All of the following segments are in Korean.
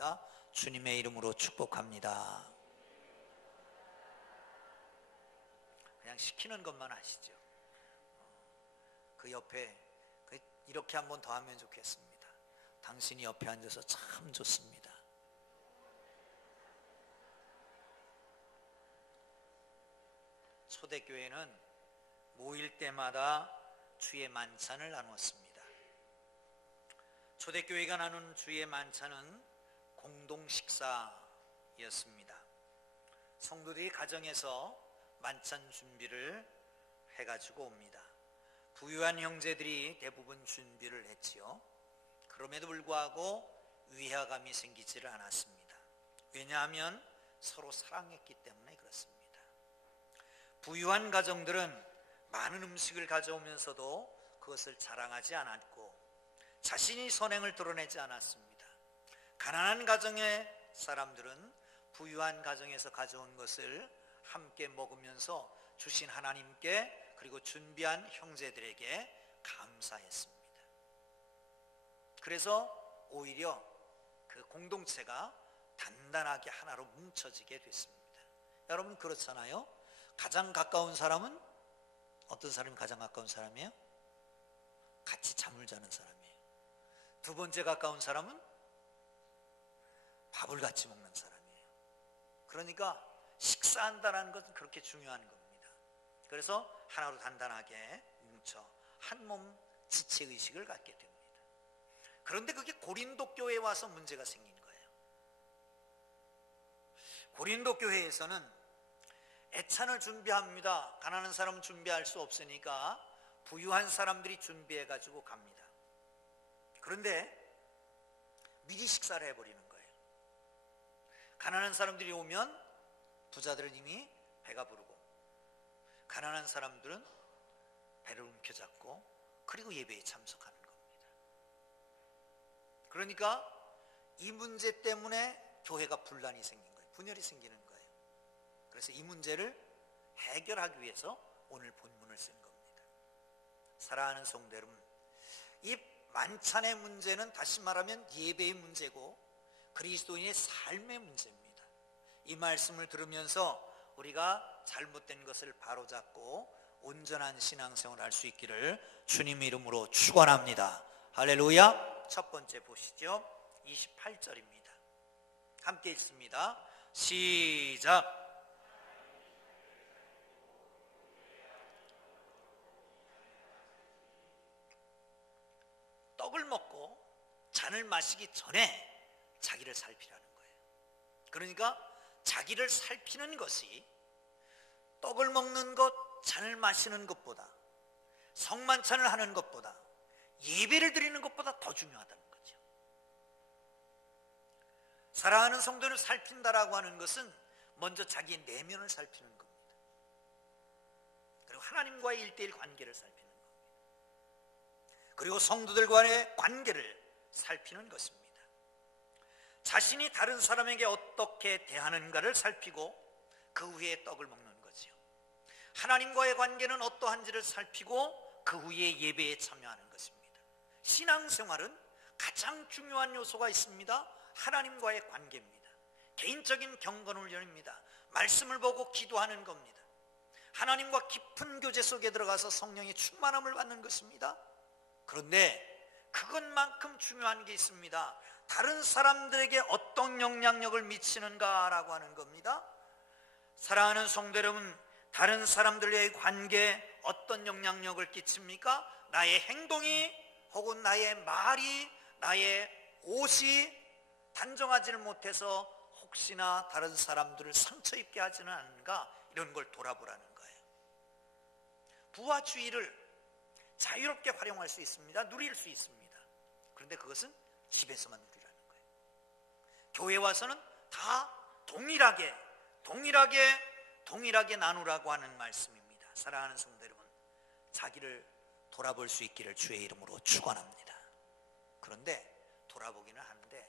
축원합니다. 주님의 이름으로 축복합니다. 그냥 시키는 것만 하시죠. 그 옆에 이렇게 한번 더 하면 좋겠습니다. 당신이 옆에 앉아서 참 좋습니다. 초대교회는 모일 때마다 주의 만찬을 나누었습니다. 초대교회가 나눈 주의 만찬은 공동 식사였습니다. 성도들이 가정에서 만찬 준비를 해가지고 옵니다. 부유한 형제들이 대부분 준비를 했지요. 그럼에도 불구하고 위화감이 생기지를 않았습니다. 왜냐하면 서로 사랑했기 때문에 그렇습니다. 부유한 가정들은 많은 음식을 가져오면서도 그것을 자랑하지 않았고 자신이 선행을 드러내지 않았습니다. 가난한 가정의 사람들은 부유한 가정에서 가져온 것을 함께 먹으면서 주신 하나님께 그리고 준비한 형제들에게 감사했습니다. 그래서 오히려 그 공동체가 단단하게 하나로 뭉쳐지게 됐습니다. 여러분 그렇잖아요. 가장 가까운 사람은 어떤 사람이 가장 가까운 사람이에요? 같이 잠을 자는 사람이에요. 두 번째 가까운 사람은 밥을 같이 먹는 사람이에요. 그러니까 식사한다는 것은 그렇게 중요한 겁니다. 그래서 하나로 단단하게 뭉쳐 한 몸 지체의식을 갖게 됩니다. 그런데 그게 고린도 교회에 와서 문제가 생긴 거예요. 고린도 교회에서는 애찬을 준비합니다. 가난한 사람은 준비할 수 없으니까 부유한 사람들이 준비해 가지고 갑니다. 그런데 미리 식사를 해버리는 거예요. 가난한 사람들이 오면 부자들은 이미 배가 부르고 가난한 사람들은 배를 움켜잡고 그리고 예배에 참석하는 겁니다. 그러니까 이 문제 때문에 교회가 분란이 생긴 거예요. 분열이 생기는 거예요. 그래서 이 문제를 해결하기 위해서 오늘 본문을 쓴 겁니다. 사랑하는 성도 여러분, 이 만찬의 문제는 다시 말하면 예배의 문제고 그리스도인의 삶의 문제입니다. 이 말씀을 들으면서 우리가 잘못된 것을 바로잡고 온전한 신앙생활을 할 수 있기를 주님 이름으로 축원합니다. 할렐루야. 첫 번째 보시죠. 28절입니다. 함께 읽습니다. 시작. 떡을 먹고 잔을 마시기 전에 자기를 살피라는 거예요. 그러니까 자기를 살피는 것이 떡을 먹는 것, 잔을 마시는 것보다 성만찬을 하는 것보다 예배를 드리는 것보다 더 중요하다는 거죠. 사랑하는 성도를 살핀다라고 하는 것은 먼저 자기의 내면을 살피는 겁니다. 그리고 하나님과의 일대일 관계를 살피는 겁니다. 그리고 성도들과의 관계를 살피는 것입니다. 자신이 다른 사람에게 어떻게 대하는가를 살피고 그 후에 떡을 먹는 거지요. 하나님과의 관계는 어떠한지를 살피고 그 후에 예배에 참여하는 것입니다. 신앙생활은 가장 중요한 요소가 있습니다. 하나님과의 관계입니다. 개인적인 경건훈련입니다. 말씀을 보고 기도하는 겁니다. 하나님과 깊은 교제 속에 들어가서 성령의 충만함을 받는 것입니다. 그런데 그것만큼 중요한 게 있습니다. 다른 사람들에게 어떤 영향력을 미치는가라고 하는 겁니다. 사랑하는 성도 여러분, 다른 사람들과의 관계에 어떤 영향력을 끼칩니까? 나의 행동이 혹은 나의 말이, 나의 옷이 단정하지를 못해서 혹시나 다른 사람들을 상처 입게 하지는 않은가, 이런 걸 돌아보라는 거예요. 부와주의를 자유롭게 활용할 수 있습니다. 누릴 수 있습니다. 그런데 그것은 집에서만 누리라는 거예요. 교회 와서는 다 동일하게 나누라고 하는 말씀입니다. 사랑하는 성도 여러분, 자기를 돌아볼 수 있기를 주의 이름으로 축원합니다. 그런데 돌아보기는 하는데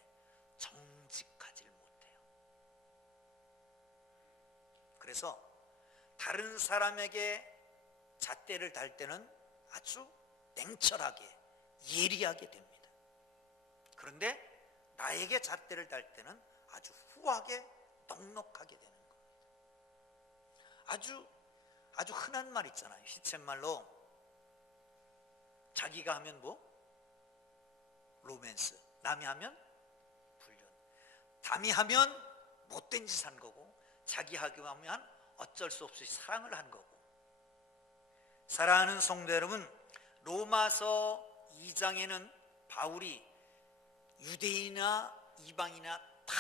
정직하지를 못해요. 그래서 다른 사람에게 잣대를 달 때는 아주 냉철하게 예리하게 됩니다. 그런데 나에게 잣대를 달 때는 아주 후하게 넉넉하게 되는 거예요. 아주 흔한 말 있잖아요. 시쳇말로 자기가 하면 뭐? 로맨스. 남이 하면 불륜. 남이 하면 못된 짓 한 거고, 자기 하면 어쩔 수 없이 사랑을 한 거고. 사랑하는 성도 여러분, 로마서 2장에는 바울이 유대인이나 이방이나 다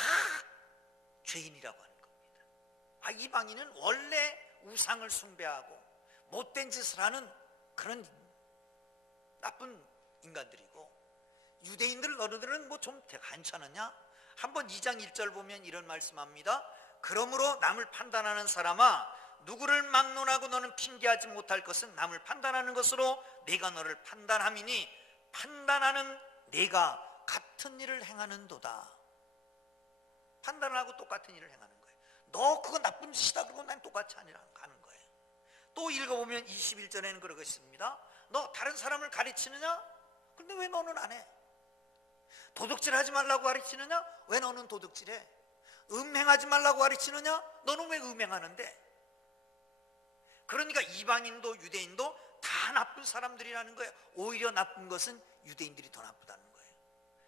죄인이라고 하는 겁니다. 이방인은 원래 우상을 숭배하고 못된 짓을 하는 그런 나쁜 인간들이고, 유대인들 너희들은 뭐 좀 괜찮으냐? 한번 2장 1절 보면 이런 말씀합니다. 그러므로 남을 판단하는 사람아, 누구를 막론하고 너는 핑계하지 못할 것은 남을 판단하는 것으로 내가 너를 판단함이니 판단하는 내가 같은 일을 행하는도다. 판단하고 똑같은 일을 행하는 거예요. 너 그거 나쁜 짓이다 그러고 난 똑같이 하는 거예요. 또 읽어보면 21절에는 그러고 있습니다. 너 다른 사람을 가르치느냐? 근데 왜 너는 안 해? 도둑질 하지 말라고 가르치느냐? 왜 너는 도둑질해? 음행하지 말라고 가르치느냐? 너는 왜 음행하는데? 그러니까 이방인도 유대인도 다 나쁜 사람들이라는 거예요. 오히려 나쁜 것은 유대인들이 더 나쁘다는 거예요.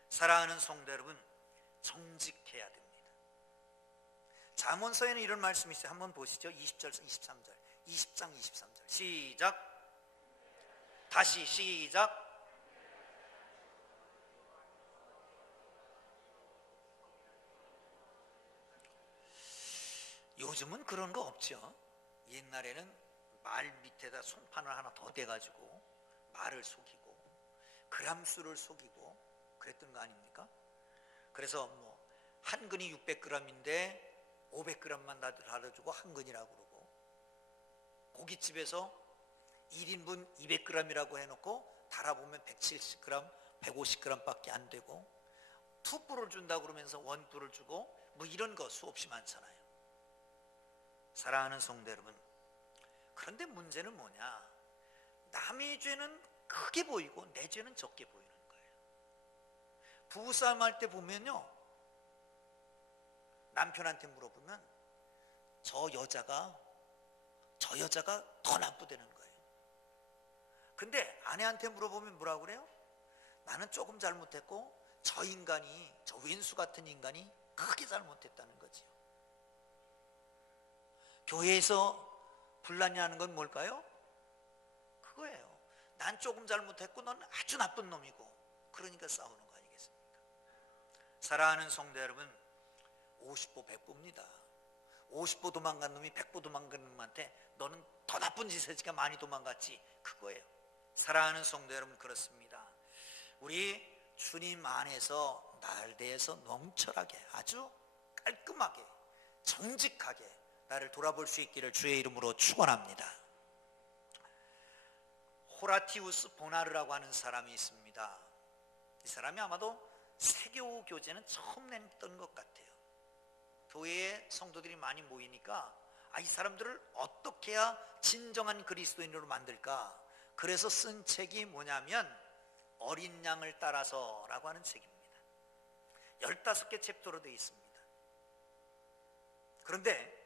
사랑하는 성도 여러분, 정직해야 됩니다. 잠언서에는 이런 말씀이 있어요. 한번 보시죠. 20절, 23절. 20장 23절. 시작. 다시 시작. 요즘은 그런 거 없죠. 옛날에는 말 밑에다 송판을 하나 더 대가지고 말을 속이고 그람수를 속이고 그랬던 거 아닙니까? 그래서 뭐 한 근이 600g인데 500g만 달아주고 한 근이라고 그러고, 고깃집에서 1인분 200g이라고 해놓고 달아보면 170g, 150g 밖에 안 되고, 투불을 준다고 그러면서 원불을 주고, 뭐 이런 거 수없이 많잖아요. 사랑하는 성도 여러분, 그런데 문제는 뭐냐? 남의 죄는 크게 보이고 내 죄는 적게 보이는 거예요. 부부싸움 할 때 보면요, 남편한테 물어보면 저 여자가 더 나쁘다는 거예요. 근데 아내한테 물어보면 뭐라고 그래요? 나는 조금 잘못했고 저 인간이, 저 왼수 같은 인간이 크게 잘못했다는 거지요. 교회에서 분란이 하는 건 뭘까요? 그거예요. 난 조금 잘못했고 넌 아주 나쁜 놈이고, 그러니까 싸우는 거 아니겠습니까? 사랑하는 성도 여러분, 50보 100보입니다. 50보 도망간 놈이 100보 도망간 놈한테 너는 더 나쁜 짓 했으니까 많이 도망갔지, 그거예요. 사랑하는 성도 여러분, 그렇습니다. 우리 주님 안에서 나를 대해서 명철하게, 아주 깔끔하게, 정직하게 나를 돌아볼 수 있기를 주의 이름으로 축원합니다. 호라티우스 보나르라고 하는 사람이 있습니다. 이 사람이 아마도 세교 교제는 처음 냈던 것 같아요. 교회에 성도들이 많이 모이니까 이 사람들을 어떻게 해야 진정한 그리스도인으로 만들까? 그래서 쓴 책이 뭐냐면 어린 양을 따라서 라고 하는 책입니다. 15개 챕터로 되어 있습니다. 그런데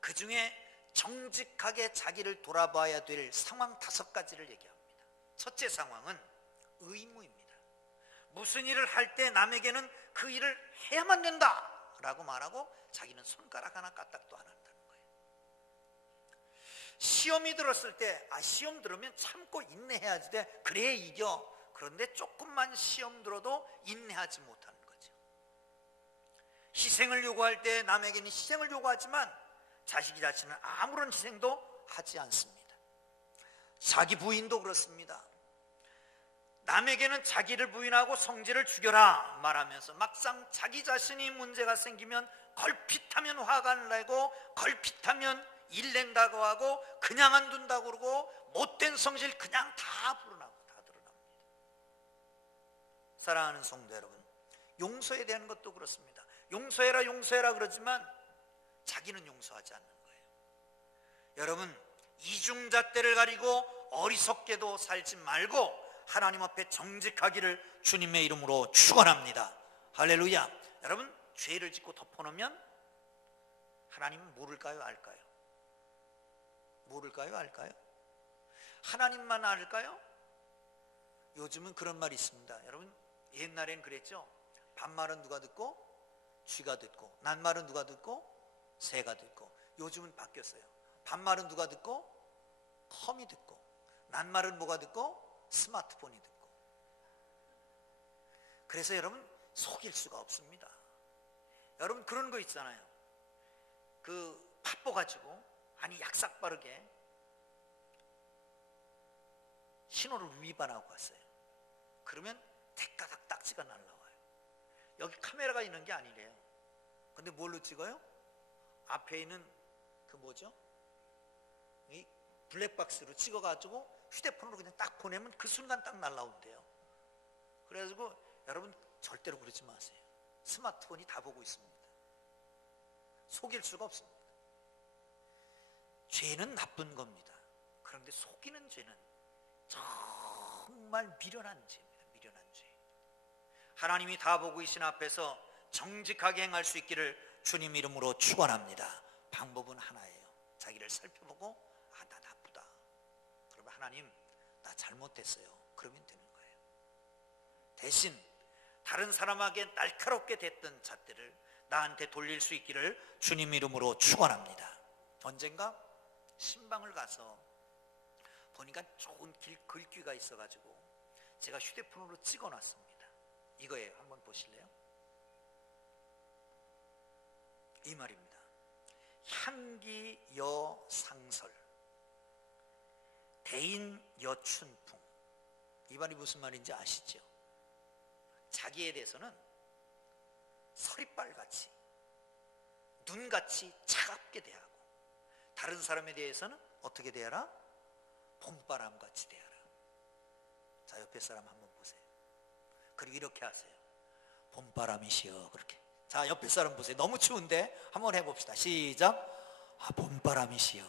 그 중에 정직하게 자기를 돌아봐야 될 상황 5가지를 얘기합니다. 첫째 상황은 의무입니다. 무슨 일을 할 때 남에게는 그 일을 해야만 된다 라고 말하고 자기는 손가락 하나 까딱도 안 한다는 거예요. 시험이 들었을 때 시험 들으면 참고 인내해야지 돼, 그래야 이겨. 그런데 조금만 시험 들어도 인내하지 못하는 거죠. 희생을 요구할 때 남에게는 희생을 요구하지만 자식이 자신은 아무런 희생도 하지 않습니다. 자기 부인도 그렇습니다. 남에게는 자기를 부인하고 성질을 죽여라 말하면서 막상 자기 자신이 문제가 생기면 걸핏하면 화가 나고 걸핏하면 일낸다고 하고 그냥 안 둔다고 그러고 못된 성질 그냥 다 불어나고 다 드러납니다. 사랑하는 성도 여러분, 용서에 대한 것도 그렇습니다. 용서해라 용서해라 그러지만 자기는 용서하지 않는 거예요. 여러분, 이중잣대를 가리고 어리석게도 살지 말고 하나님 앞에 정직하기를 주님의 이름으로 축원합니다. 할렐루야. 여러분, 죄를 짓고 덮어놓으면 하나님은 모를까요, 알까요? 모를까요, 알까요? 하나님만 알까요? 요즘은 그런 말이 있습니다. 여러분, 옛날엔 그랬죠. 반말은 누가 듣고? 쥐가 듣고. 낱말은 누가 듣고? 새가 듣고. 요즘은 바뀌었어요. 반말은 누가 듣고? 컴이 듣고. 낱말은 뭐가 듣고? 스마트폰이 듣고. 그래서 여러분, 속일 수가 없습니다. 여러분, 그런 거 있잖아요. 바빠 가지고 약삭 빠르게 신호를 위반하고 갔어요. 그러면 대가닥 딱지가 날라와요. 여기 카메라가 있는 게 아니래요. 근데 뭘로 찍어요? 앞에 있는 이 블랙박스로 찍어가지고 휴대폰으로 그냥 딱 보내면 그 순간 딱 날라온대요. 그래가지고 여러분, 절대로 그러지 마세요. 스마트폰이 다 보고 있습니다. 속일 수가 없습니다. 죄는 나쁜 겁니다. 그런데 속이는 죄는 정말 미련한 죄입니다. 미련한 죄. 하나님이 다 보고 계신 앞에서 정직하게 행할 수 있기를 주님 이름으로 축원합니다. 방법은 하나예요. 자기를 살펴보고 나 나쁘다. 그러면 하나님, 나 잘못했어요. 그러면 되는 거예요. 대신 다른 사람에게 날카롭게 됐던 잣대를 나한테 돌릴 수 있기를 주님 이름으로 축원합니다. 언젠가 신방을 가서 보니까 좋은 글귀가 있어가지고 제가 휴대폰으로 찍어놨습니다. 이거예요. 한번 보실래요? 이 말입니다. 향기여상설 대인여춘풍. 이 말이 무슨 말인지 아시죠? 자기에 대해서는 서리빨같이 눈같이 차갑게 대하고 다른 사람에 대해서는 어떻게 대하라? 봄바람같이 대하라. 자, 옆에 사람 한번 보세요. 그리고 이렇게 하세요. 봄바람이시여. 그렇게. 자, 옆에 사람 보세요. 너무 추운데 한번 해봅시다. 시작. 봄바람이시여.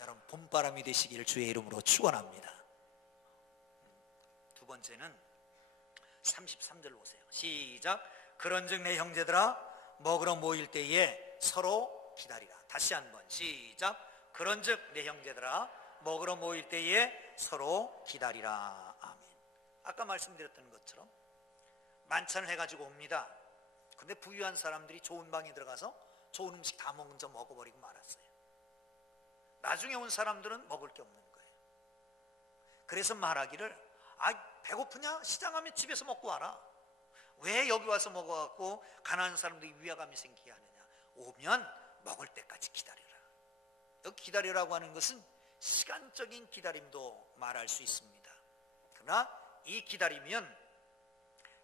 여러분, 봄바람이 되시기를 주의 이름으로 축원합니다. 두 번째는 33절 보세요. 시작. 그런즉 내 형제들아, 먹으러 모일 때에 서로 기다리라. 다시 한번 시작. 그런즉 내 형제들아, 먹으러 모일 때에 서로 기다리라. 아멘. 아까 말씀드렸던 것처럼 만찬을 해가지고 옵니다. 근데 부유한 사람들이 좋은 방에 들어가서 좋은 음식 다 먼저 먹어버리고 말았어요. 나중에 온 사람들은 먹을 게 없는 거예요. 그래서 말하기를, 배고프냐? 시장 가면 집에서 먹고 와라. 왜 여기 와서 먹어갖고 가난한 사람들이 위화감이 생기게 하느냐? 오면 먹을 때까지 기다려라. 여기 기다리라고 하는 것은 시간적인 기다림도 말할 수 있습니다. 그러나 이 기다리면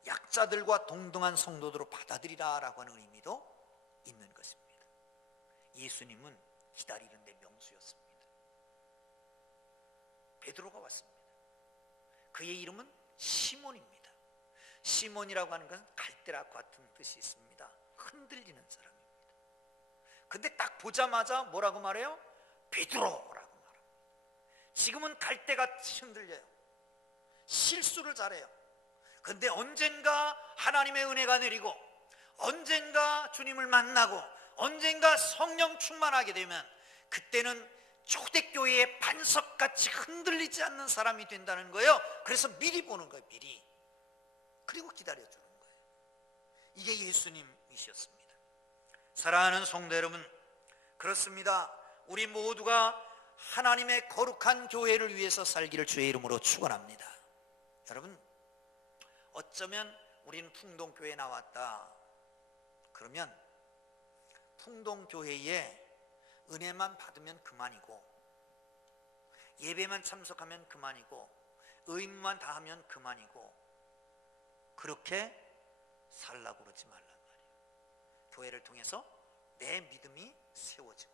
약자들과 동등한 성도들로 받아들이라 라고 하는 의미도 있는 것입니다. 예수님은 기다리는 데 명수였습니다. 베드로가 왔습니다. 그의 이름은 시몬입니다. 시몬이라고 하는 것은 갈대락 같은 뜻이 있습니다. 흔들리는 사람입니다. 근데 딱 보자마자 뭐라고 말해요? 베드로라고 말합니다. 지금은 갈대같이 흔들려요. 실수를 잘해요. 근데 언젠가 하나님의 은혜가 내리고 언젠가 주님을 만나고 언젠가 성령 충만하게 되면 그때는 초대교회의 반석같이 흔들리지 않는 사람이 된다는 거예요. 그래서 미리 보는 거예요. 미리. 그리고 기다려주는 거예요. 이게 예수님이셨습니다. 사랑하는 성도 여러분, 그렇습니다. 우리 모두가 하나님의 거룩한 교회를 위해서 살기를 주의 이름으로 축원합니다. 여러분, 어쩌면 우리는 풍동교회에 나왔다 그러면 풍동교회에 은혜만 받으면 그만이고 예배만 참석하면 그만이고 의무만 다하면 그만이고 그렇게 살라고 그러지 말란 말이에요. 교회를 통해서 내 믿음이 세워지고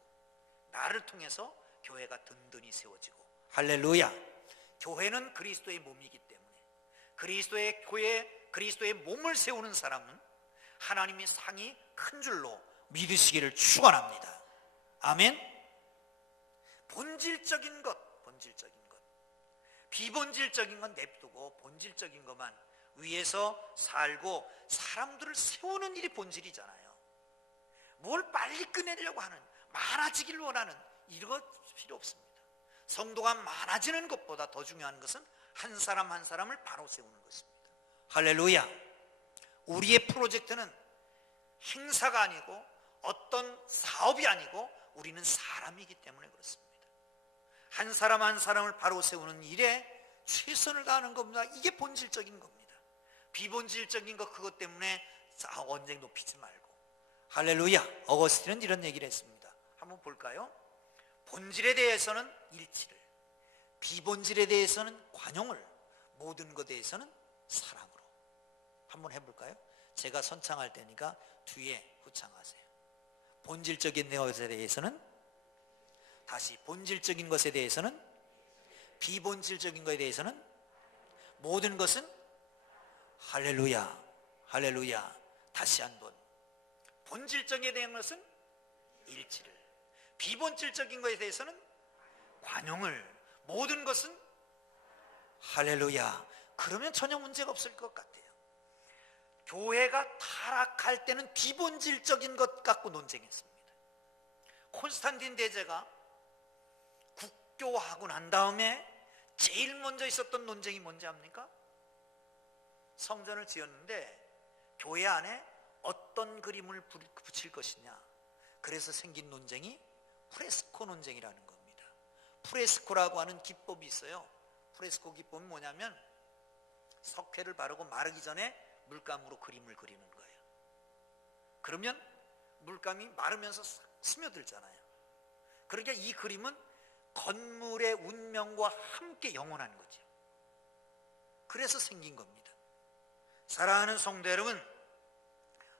나를 통해서 교회가 든든히 세워지고 할렐루야. 교회는 그리스도의 몸이기 때문에 그리스도의 교회, 그리스도의 몸을 세우는 사람은 하나님의 상이 큰 줄로 믿으시기를 축원합니다. 아멘. 본질적인 것, 비본질적인 건 냅두고 본질적인 것만 위에서 살고 사람들을 세우는 일이 본질이잖아요. 뭘 빨리 끝내려고 하는, 많아지길 원하는 이런 것 필요 없습니다. 성도가 많아지는 것보다 더 중요한 것은 한 사람 한 사람을 바로 세우는 것입니다. 할렐루야. 우리의 프로젝트는 행사가 아니고 어떤 사업이 아니고 우리는 사람이기 때문에 그렇습니다. 한 사람 한 사람을 바로 세우는 일에 최선을 다하는 겁니다. 이게 본질적인 겁니다. 비본질적인 것 그것 때문에 언쟁 높이지 말고. 할렐루야. 어거스틴은 이런 얘기를 했습니다. 한번 볼까요? 본질에 대해서는 일치를, 비본질에 대해서는 관용을, 모든 것에 대해서는 사랑으로. 한번 해볼까요? 제가 선창할 테니까 뒤에 후창하세요. 본질적인 것에 대해서는, 다시 본질적인 것에 대해서는, 비본질적인 것에 대해서는, 모든 것은, 할렐루야, 할렐루야. 다시 한번, 본질적인 대한 것은 일치를, 비본질적인 것에 대해서는 관용을, 모든 것은, 할렐루야. 그러면 전혀 문제가 없을 것 같아요. 교회가 타락할 때는 비본질적인 것 갖고 논쟁했습니다. 콘스탄틴 대제가 국교하고 난 다음에 제일 먼저 있었던 논쟁이 뭔지 압니까? 성전을 지었는데 교회 안에 어떤 그림을 붙일 것이냐. 그래서 생긴 논쟁이 프레스코 논쟁이라는 겁니다. 프레스코라고 하는 기법이 있어요. 프레스코 기법이 뭐냐면 석회를 바르고 마르기 전에 물감으로 그림을 그리는 거예요. 그러면 물감이 마르면서 스며들잖아요. 그러니까 이 그림은 건물의 운명과 함께 영원한 거죠. 그래서 생긴 겁니다. 사랑하는 성도 여러분,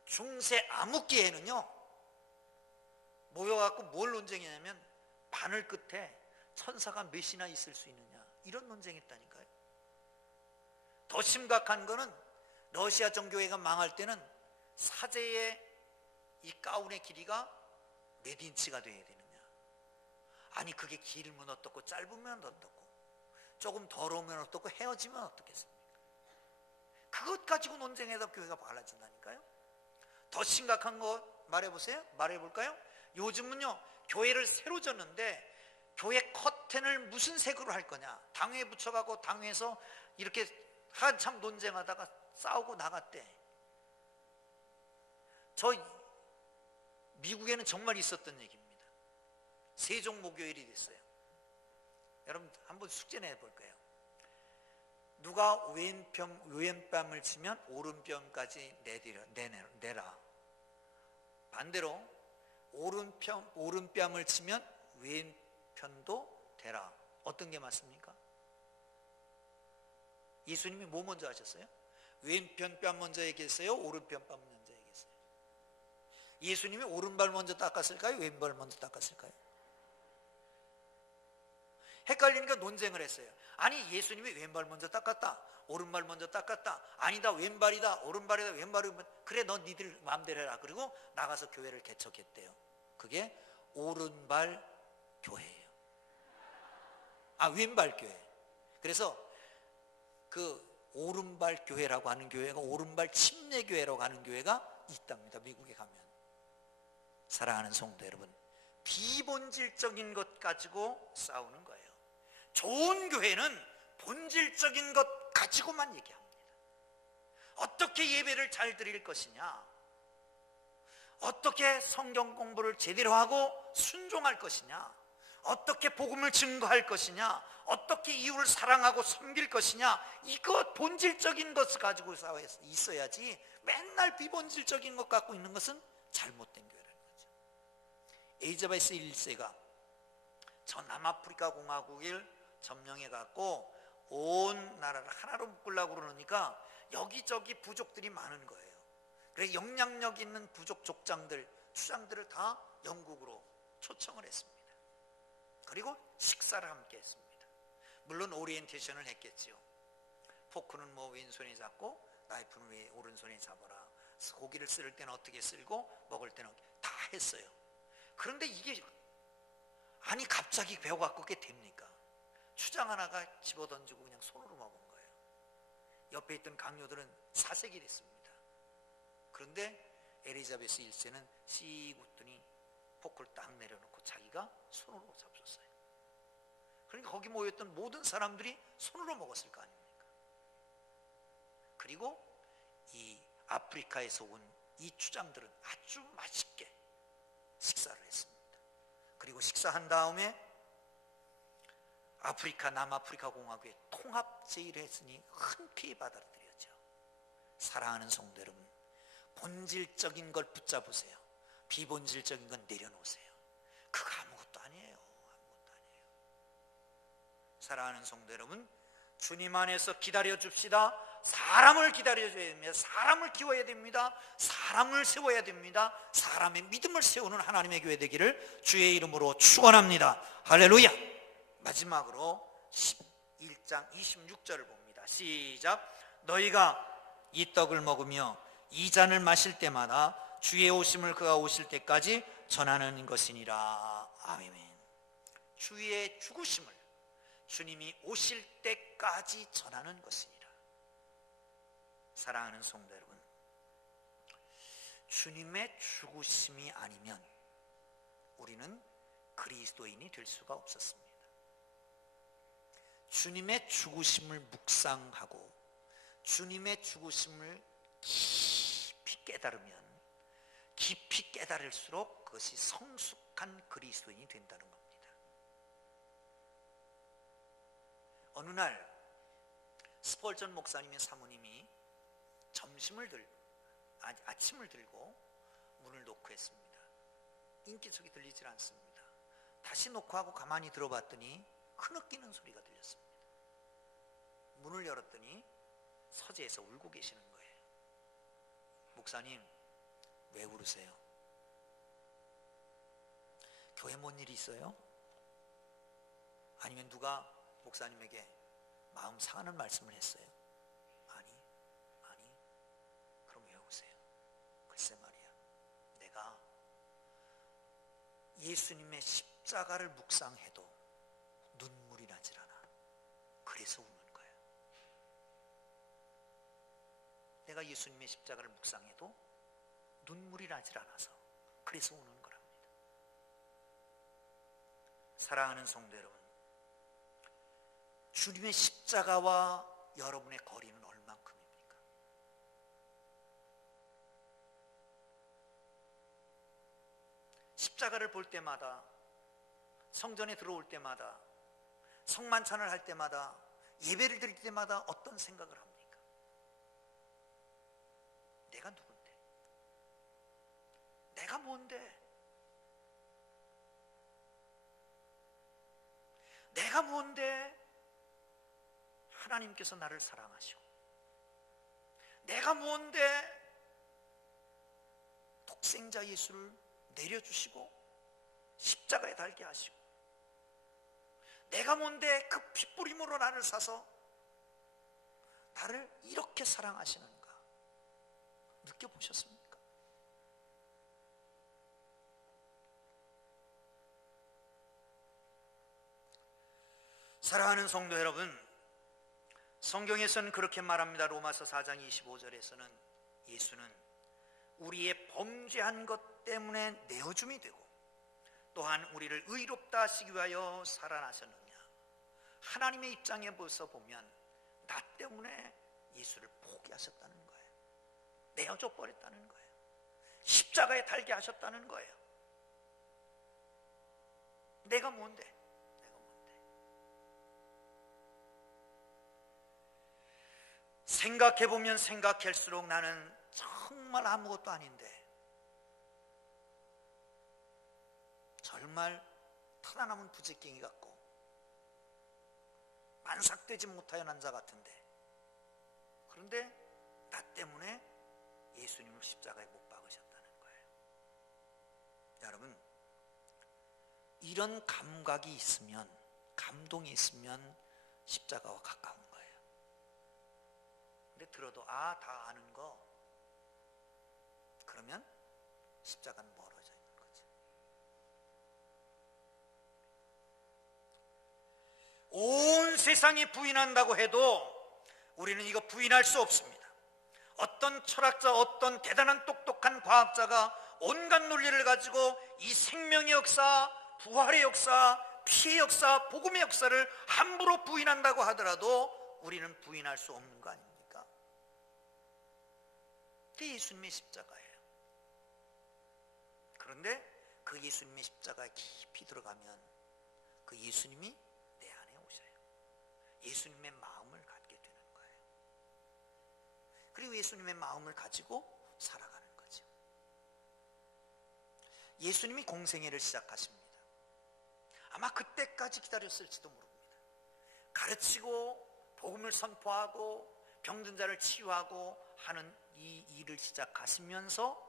중세 암흑기에는요 모여갖고 뭘 논쟁했냐면 바늘 끝에 천사가 몇이나 있을 수 있느냐, 이런 논쟁했다니까요. 더 심각한 거는 러시아 정교회가 망할 때는 사제의 이 가운의 길이가 몇 인치가 돼야 되느냐. 아니 그게 길면 어떻고 짧으면 어떻고 조금 더러우면 어떻고 헤어지면 어떻겠습니까? 그것 가지고 논쟁해서 교회가 갈라진다니까요. 더 심각한 거 말해보세요. 말해볼까요? 요즘은요 교회를 새로 졌는데 교회 커튼을 무슨 색으로 할 거냐, 당회에 붙여가고 당회에서 이렇게 한참 논쟁하다가 싸우고 나갔대. 저 미국에는 정말 있었던 얘기입니다. 세종목요일이 됐어요. 여러분 한번 숙제 내볼까요? 누가 왼뺨을 치면 오른뺨까지 내라. 반대로 오른뺨을 치면 왼편도 대라. 어떤 게 맞습니까? 예수님이 뭐 먼저 하셨어요? 왼편 뺨 먼저 얘기했어요? 오른편 뺨 먼저 얘기했어요? 예수님이 오른발 먼저 닦았을까요? 왼발 먼저 닦았을까요? 헷갈리니까 논쟁을 했어요. 아니 예수님이 왼발 먼저 닦았다, 오른발 먼저 닦았다, 아니다 왼발이다 오른발이다 왼발이다, 그래 너 니들 마음대로 해라. 그리고 나가서 교회를 개척했대요. 그게 오른발 교회예요. 왼발 교회. 그래서 그 오른발 교회라고 하는 교회가 오른발 침례 교회라고 하는 교회가 있답니다. 미국에 가면. 사랑하는 성도 여러분, 비본질적인 것 가지고 싸우는 거예요. 좋은 교회는 본질적인 것 가지고만 얘기합니다. 어떻게 예배를 잘 드릴 것이냐, 어떻게 성경 공부를 제대로 하고 순종할 것이냐, 어떻게 복음을 증거할 것이냐, 어떻게 이웃을 사랑하고 섬길 것이냐, 이것 본질적인 것을 가지고 있어야지 맨날 비본질적인 것 갖고 있는 것은 잘못된 교회라는 거죠. 엘리자베스 1세가 저 남아프리카 공화국을 점령해 갖고 온 나라를 하나로 묶으려고 그러니까 여기저기 부족들이 많은 거예요. 그래서 영향력 있는 부족 족장들, 추장들을 다 영국으로 초청을 했습니다. 그리고 식사를 함께 했습니다. 물론 오리엔테이션을 했겠지요. 포크는 뭐 왼손에 잡고 나이프는 왜 오른손에 잡아라, 고기를 쓸 때는 어떻게 쓸고 먹을 때는 다 했어요. 그런데 이게 아니 갑자기 배워갖고 그게 됩니까? 추장 하나가 집어던지고 그냥 손으로 먹은 거예요. 옆에 있던 강요들은 사색이 됐습니다. 그런데 엘리자베스 1세는 씩 웃더니 포크를 딱 내려놓고 자기가 손으로 잡섰어요. 그러니까 거기 모였던 모든 사람들이 손으로 먹었을 거 아닙니까? 그리고 이 아프리카에서 온 이 추장들은 아주 맛있게 식사를 했습니다. 그리고 식사한 다음에 남아프리카 공화국의 통합 제의를 했으니 흔쾌히 받아들여져. 사랑하는 성도 여러분, 본질적인 걸 붙잡으세요. 비본질적인 건 내려놓으세요. 그거 아무것도 아니에요. 아무것도 아니에요. 사랑하는 성도 여러분, 주님 안에서 기다려 줍시다. 사람을 기다려줘야 됩니다. 사람을 키워야 됩니다. 사람을 세워야 됩니다. 사람의 믿음을 세우는 하나님의 교회 되기를 주의 이름으로 축원합니다. 할렐루야. 마지막으로 11장 26절을 봅니다. 시작. 너희가 이 떡을 먹으며 이 잔을 마실 때마다 주의 오심을 그가 오실 때까지 전하는 것이니라. 아멘. 주의 죽으심을 주님이 오실 때까지 전하는 것이니라. 사랑하는 성도 여러분, 주님의 죽으심이 아니면 우리는 그리스도인이 될 수가 없었습니다. 주님의 죽으심을 묵상하고 주님의 죽으심을 깊이 깨달으면 깊이 깨달을수록 그것이 성숙한 그리스도인이 된다는 겁니다. 어느 날 스펄전 목사님의 사모님이 아침을 들고 문을 노크했습니다. 인기척이 들리질 않습니다. 다시 노크하고 가만히 들어봤더니 흐느끼는 소리가 들렸습니다. 문을 열었더니 서재에서 울고 계시는 거예요. 목사님, 왜 울으세요? 교회 뭔 일이 있어요? 아니면 누가 목사님에게 마음 상하는 말씀을 했어요? 아니. 그럼 왜 우세요? 글쎄 말이야, 내가 예수님의 십자가를 묵상해도 눈물이 나질 않아. 그래서 우는 거야. 내가 예수님의 십자가를 묵상해도 눈물이 나질 않아서 그래서 우는 거랍니다. 사랑하는 성도 여러분, 주님의 십자가와 여러분의 거리는 얼만큼입니까? 십자가를 볼 때마다, 성전에 들어올 때마다, 성만찬을 할 때마다, 예배를 드릴 때마다 어떤 생각을 합니까? 내가 누군데? 내가 뭔데? 내가 뭔데 하나님께서 나를 사랑하시고, 내가 뭔데 독생자 예수를 내려주시고 십자가에 달게 하시고, 내가 뭔데 그 핏부림으로 나를 사서 나를 이렇게 사랑하시는가 느껴보셨습니까? 사랑하는 성도 여러분, 성경에서는 그렇게 말합니다. 로마서 4장 25절에서는 예수는 우리의 범죄한 것 때문에 내어줌이 되고 또한 우리를 의롭다 하시기 위하여 살아나셨느냐. 하나님의 입장에 보면 나 때문에 예수를 포기하셨다는 거예요. 내어줘 버렸다는 거예요. 십자가에 달게 하셨다는 거예요. 내가 뭔데? 생각해보면 생각할수록 나는 정말 아무것도 아닌데, 정말 타다남은 부지깽이 같고 만삭되지 못하여난 자 같은데, 그런데 나 때문에 예수님을 십자가에 못 박으셨다는 거예요. 여러분, 이런 감각이 있으면, 감동이 있으면 십자가와 가까운 거예요. 근데 들어도 다 아는 거, 그러면 십자가는 멀어져 있는 거지. 온 세상이 부인한다고 해도 우리는 이거 부인할 수 없습니다. 어떤 철학자, 어떤 대단한 똑똑한 과학자가 온갖 논리를 가지고 이 생명의 역사, 부활의 역사, 피의 역사, 복음의 역사를 함부로 부인한다고 하더라도 우리는 부인할 수 없는 거 아닙니까? 그게 예수님의 십자가예요. 그런데 그 예수님의 십자가에 깊이 들어가면 그 예수님이 내 안에 오셔요. 예수님의 마음을 갖게 되는 거예요. 그리고 예수님의 마음을 가지고 살아가는 거죠. 예수님이 공생애를 시작하십니다. 아마 그때까지 기다렸을지도 모릅니다. 가르치고 복음을 선포하고 병든 자를 치유하고 하는 이 일을 시작하시면서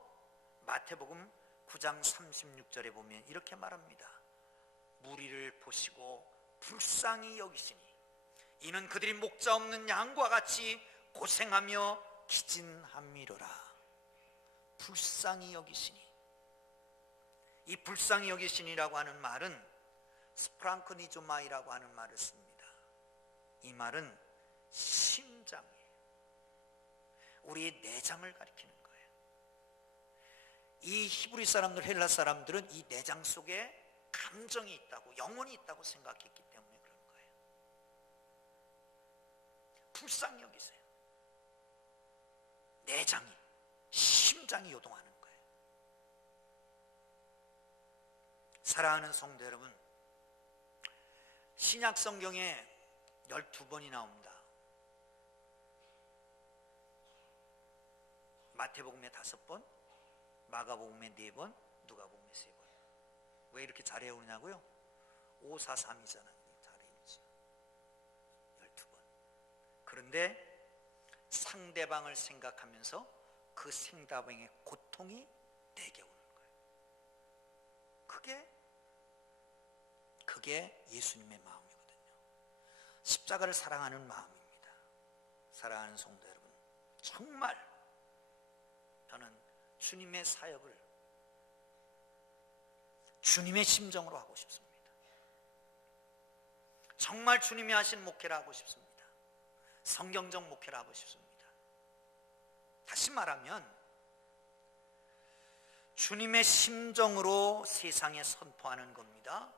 마태복음 9장 36절에 보면 이렇게 말합니다. 무리를 보시고 불쌍히 여기시니 이는 그들이 목자 없는 양과 같이 고생하며 기진함이로라. 불쌍히 여기시니, 이 불쌍히 여기시니라고 하는 말은 스프랑크니조마이라고 하는 말을 씁니다. 이 말은 심장이에요. 우리의 내장을 가리키는 거예요. 이 히브리 사람들, 헬라 사람들은 이 내장 속에 감정이 있다고, 영혼이 있다고 생각했기 때문에 그런 거예요. 불쌍히 여기세요. 내장이, 심장이 요동하는 거예요. 사랑하는 성도 여러분, 신약 성경에 12번이 나옵니다. 마태복음에 5번, 마가복음에 4번, 누가복음에 3번. 왜 이렇게 잘 외우냐고요? 543이잖아요. 잘 외우죠. 12번. 그런데 상대방을 생각하면서 그 상대방의 고통이 내게 오는 거예요. 그게 예수님의 마음이거든요. 십자가를 사랑하는 마음입니다. 사랑하는 성도 여러분, 정말 저는 주님의 사역을 주님의 심정으로 하고 싶습니다. 정말 주님이 하신 목회를 하고 싶습니다. 성경적 목회를 하고 싶습니다. 다시 말하면 주님의 심정으로 세상에 선포하는 겁니다.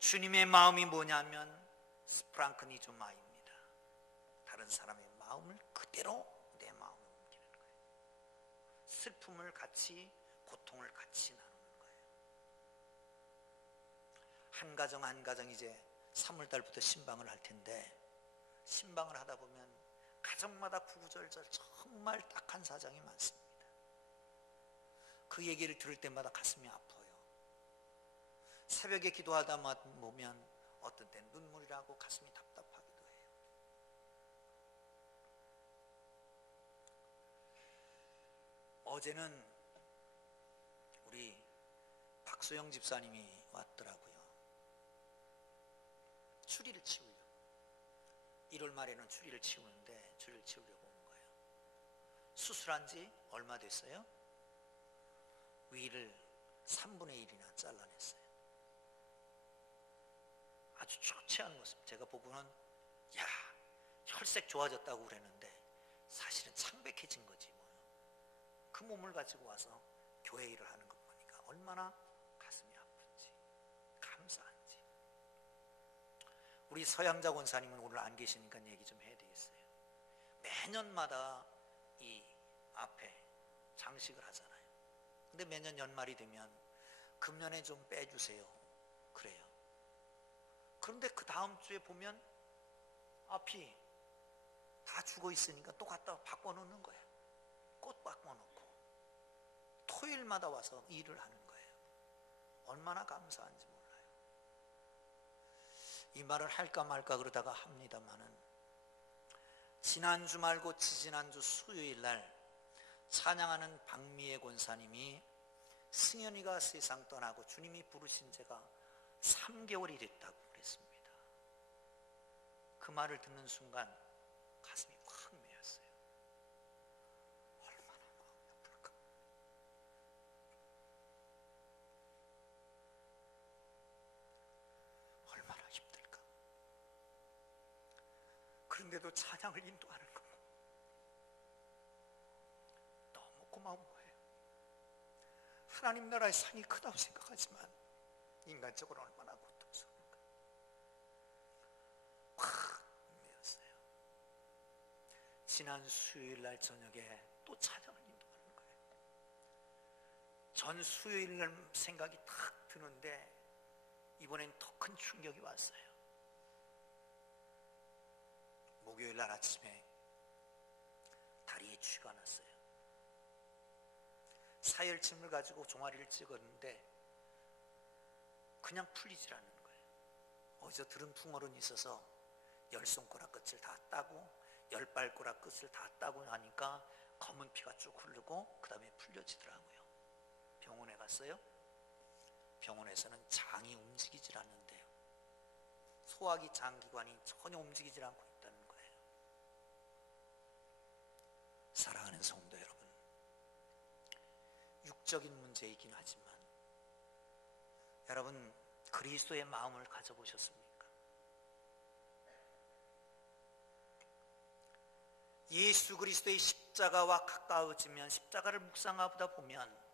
주님의 마음이 뭐냐면 스프랑크니조마입니다. 다른 사람의 마음을 그대로 내 마음에 옮기는 거예요. 슬픔을 같이, 고통을 같이 나누는 거예요. 한 가정 한 가정 이제 3월달부터 신방을 할 텐데, 신방을 하다 보면 가정마다 구구절절 정말 딱한 사정이 많습니다. 그 얘기를 들을 때마다 가슴이 아파요. 새벽에 기도하다 보면 어떤 때는 눈물이 나고 가슴이 답답하기도 해요. 어제는 우리 박소영 집사님이 왔더라고요. 추리를 치우려고. 1월 말에는 추리를 치우는데 추리를 치우려고 온 거예요. 수술한 지 얼마 됐어요? 위를 3분의 1이나 잘라냈어요. 아주 초췌한 모습. 제가 보고는 야, 혈색 좋아졌다고 그랬는데 사실은 창백해진 거지 뭐요. 그 몸을 가지고 와서 교회 일을 하는 것 보니까 얼마나 가슴이 아픈지, 감사한지. 우리 서양자 권사님은 오늘 안 계시니까 얘기 좀 해야 되겠어요. 매년마다 이 앞에 장식을 하잖아요. 근데 매년 연말이 되면 금년에 좀 빼주세요. 그래요. 그런데 그 다음 주에 보면 앞이 다 죽어 있으니까 또 갖다 바꿔놓는 거예요. 꽃 바꿔놓고 토요일마다 와서 일을 하는 거예요. 얼마나 감사한지 몰라요. 이 말을 할까 말까 그러다가 합니다마는 지난주 말고 지지난주 수요일 날 찬양하는 박미애 권사님이 승현이가 세상 떠나고 주님이 부르신 지가 3개월이 됐다고 그랬습니다. 그 말을 듣는 순간 가슴이 확 메였어요. 얼마나 마음이 아플까. 얼마나 힘들까. 그런데도 찬양을 인도하는 겁니다. 고마운 거예요. 하나님 나라의 상이 크다고 생각하지만 인간적으로 얼마나 고통스러운가. 확 내렸어요. 지난 수요일 날 저녁에 또 찬양을 인도하는 거예요. 전 수요일 날 생각이 탁 드는데 이번엔 더 큰 충격이 왔어요. 목요일 날 아침에 다리에 쥐가 났어요. 사열침을 가지고 종아리를 찍었는데 그냥 풀리질 않는 거예요. 어디서 들은 풍어론이 있어서 10손가락 끝을 다 따고 10발가락 끝을 다 따고 나니까 검은 피가 쭉 흐르고 그 다음에 풀려지더라고요. 병원에 갔어요. 병원에서는 장이 움직이질 않는데요. 소화기 장기관이 전혀 움직이질 않고 있다는 거예요. 사랑하는 성도 여러분, 육적인 문제이긴 하지만 여러분 그리스도의 마음을 가져보셨습니까? 예수 그리스도의 십자가와 가까워지면, 십자가를 묵상하다 보면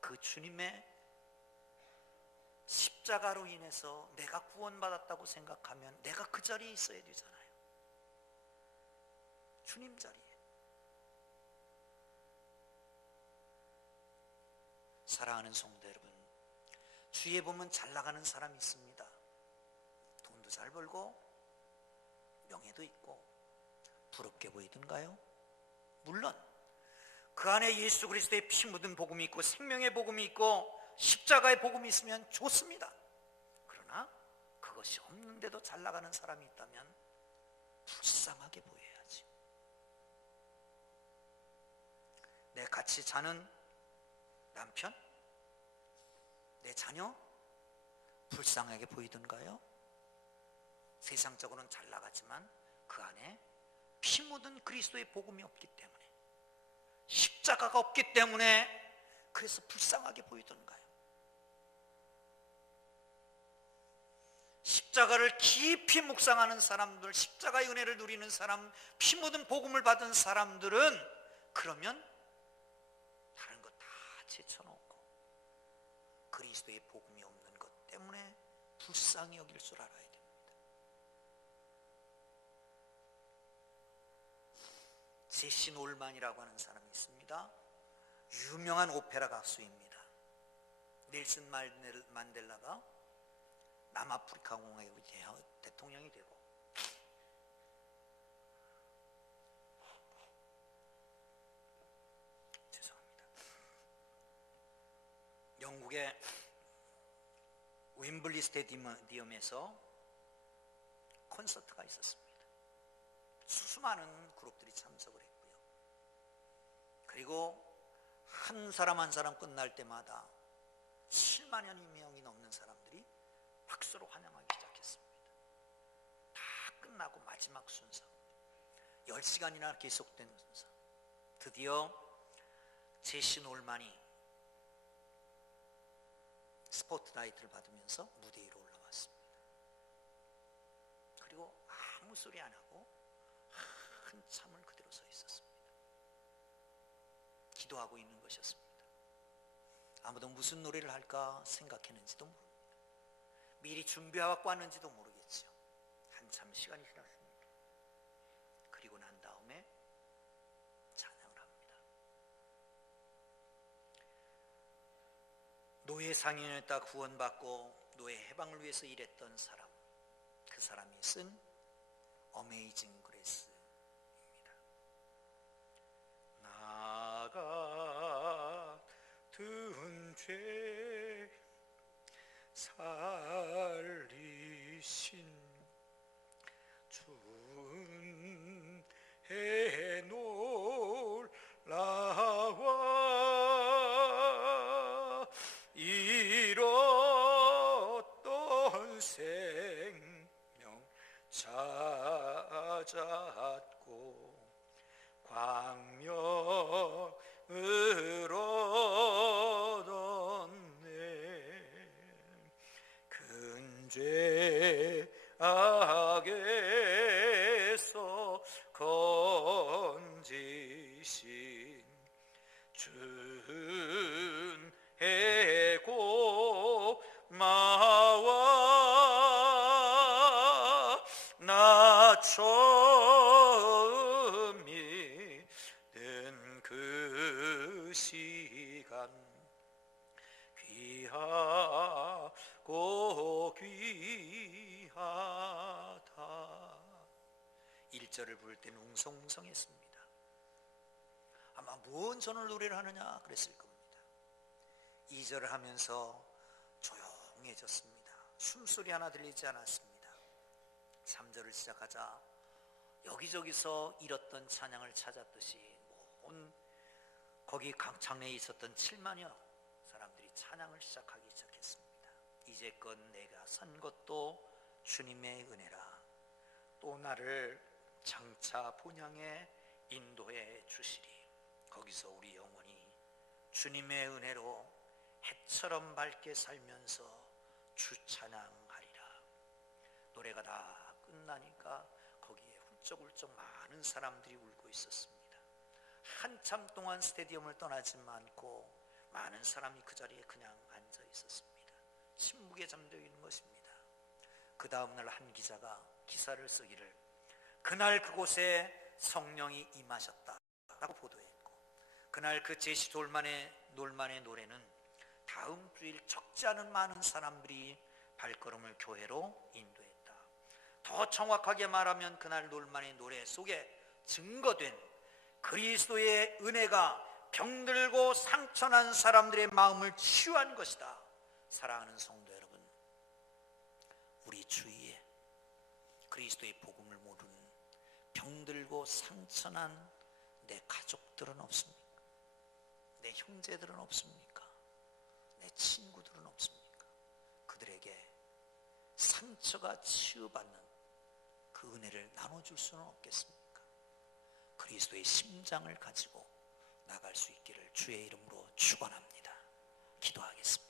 그 주님의 십자가로 인해서 내가 구원받았다고 생각하면 내가 그 자리에 있어야 되잖아요. 주님 자리에. 사랑하는 성도 여러분, 주위에 보면 잘 나가는 사람이 있습니다. 돈도 잘 벌고 명예도 있고 부럽게 보이던가요? 물론 그 안에 예수 그리스도의 피 묻은 복음이 있고 생명의 복음이 있고 십자가의 복음이 있으면 좋습니다. 그러나 그것이 없는데도 잘 나가는 사람이 있다면 불쌍하게 보여야지. 내 같이 자는 남편? 내 자녀? 불쌍하게 보이던가요? 세상적으로는 잘 나가지만 그 안에 피 묻은 그리스도의 복음이 없기 때문에, 십자가가 없기 때문에 그래서 불쌍하게 보이던가요? 십자가를 깊이 묵상하는 사람들, 십자가의 은혜를 누리는 사람, 피 묻은 복음을 받은 사람들은 그러면 다른 것 다 제쳐놓고 그리스도의 복음이 없는 것 때문에 불쌍히 여길 줄 알아야 됩니다. 제시 놀만이라고 하는 사람이 있습니다. 유명한 오페라 가수입니다. 넬슨 만델라가 남아프리카 공화국의 대통령이 되고 죄송합니다. 영국의 웸블리 스테디움에서 콘서트가 있었습니다. 수많은 그룹들이 참석을 했고요. 그리고 한 사람 한 사람 끝날 때마다 7만여 명이 넘는 사람들이 박수로 환영하기 시작했습니다. 다 끝나고 마지막 순서 10시간이나 계속된 순서, 드디어 제시 놀만이 스포트라이트를 받으면서 무대 위로 올라왔습니다. 그리고 아무 소리 안 하고 한참을 그대로 서 있었습니다. 기도하고 있는 것이었습니다. 아무도 무슨 노래를 할까 생각했는지도 모릅니다. 미리 준비하고 왔는지도 모르겠죠. 한참 시간이 지났습니다. 그리고 난 다음에 찬양을 합니다. 노예 상인이었다 구원받고 노예 해방을 위해서 일했던 사람, 그 사람이 쓴 어메이징 그레이스입니다. 나 같은 죄 살리신 주의 놀라와 잃었던 생명 찾았고 광명을 죄악에서 건지신 준해고 마와 나 처음이 된 그 시간 귀하고 귀하다. 1절을 부를 때는 웅성웅성했습니다. 아마 무언 전을 노래를 하느냐 그랬을 겁니다. 2절을 하면서 조용해졌습니다. 숨소리 하나 들리지 않았습니다. 3절을 시작하자 여기저기서 잃었던 찬양을 찾았듯이 거기 각 장내에 있었던 7만여 사람들이 찬양을 시작하기 시작했습니다. 이제껏 내가 산 것도 주님의 은혜라. 또 나를 장차 본향에 인도해 주시리. 거기서 우리 영혼이 주님의 은혜로 해처럼 밝게 살면서 주 찬양하리라. 노래가 다 끝나니까 거기에 훌쩍훌쩍 많은 사람들이 울고 있었습니다. 한참 동안 스테디움을 떠나지 않고 많은 사람이 그 자리에 그냥 앉아 있었습니다. 침묵에 잠겨 있는 것입니다. 그 다음날 한 기자가 기사를 쓰기를 그날 그곳에 성령이 임하셨다라고 보도했고, 그날 그 제시 놀만의 노래는 다음 주일 적지 않은 많은 사람들이 발걸음을 교회로 인도했다. 더 정확하게 말하면 그날 놀만의 노래 속에 증거된 그리스도의 은혜가 병들고 상처난 사람들의 마음을 치유한 것이다. 사랑하는 성도 여러분, 우리 주위에 그리스도의 복음을 모르는 병들고 상처난 내 가족들은 없습니까? 내 형제들은 없습니까? 내 친구들은 없습니까? 그들에게 상처가 치유받는 그 은혜를 나눠줄 수는 없겠습니까? 그리스도의 심장을 가지고 나갈 수 있기를 주의 이름으로 축원합니다. 기도하겠습니다.